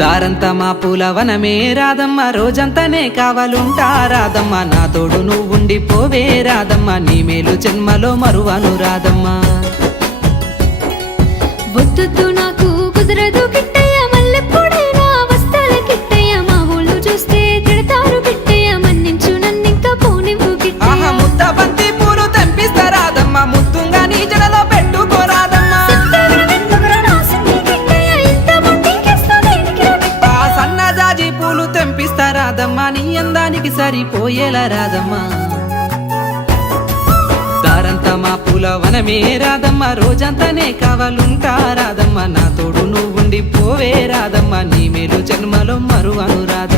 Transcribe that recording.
దారంతా మా పూలవనమే రాదమ్మ, రోజంతానే కావాలుంటా రాదమ్మ, నా తోడు నువ్వుండిపోవే రాదమ్మ, నీ మేలు జన్మలో మరువను రాదమ్మ. వద్దు నాకు కుదరదు కిట్టయ్య, మల్లెప్పుడైనా వస్తాల కిట్టయ్య, మా ఊళ్ళు చూస్తే తిడతారు కిట్టయ్య, మన్నించు నన్నింకా పోనివ్వు కిట్టయ్య. ఆహా ముద్ద బంతి పూలు తెంపిస్తా రాదమ్మ, ముత్తుంగా నీ జడలో పెట్టుకోరాదమ్మ. ఆ సన్నజాజి పూలు తెంపిస్తా రాదమ్మ, నీ అందానికి సరిపోయేలా రాదమ్మ. దారంతా మా పూలవనమే రాదమ్మ, రోజంతానే కావాలుంటా రాదమ్మ, నా తోడు నువ్వుండిపోవే రాదమ్మ, నీ మేలు జన్మలో మరువను రాదమ్మ.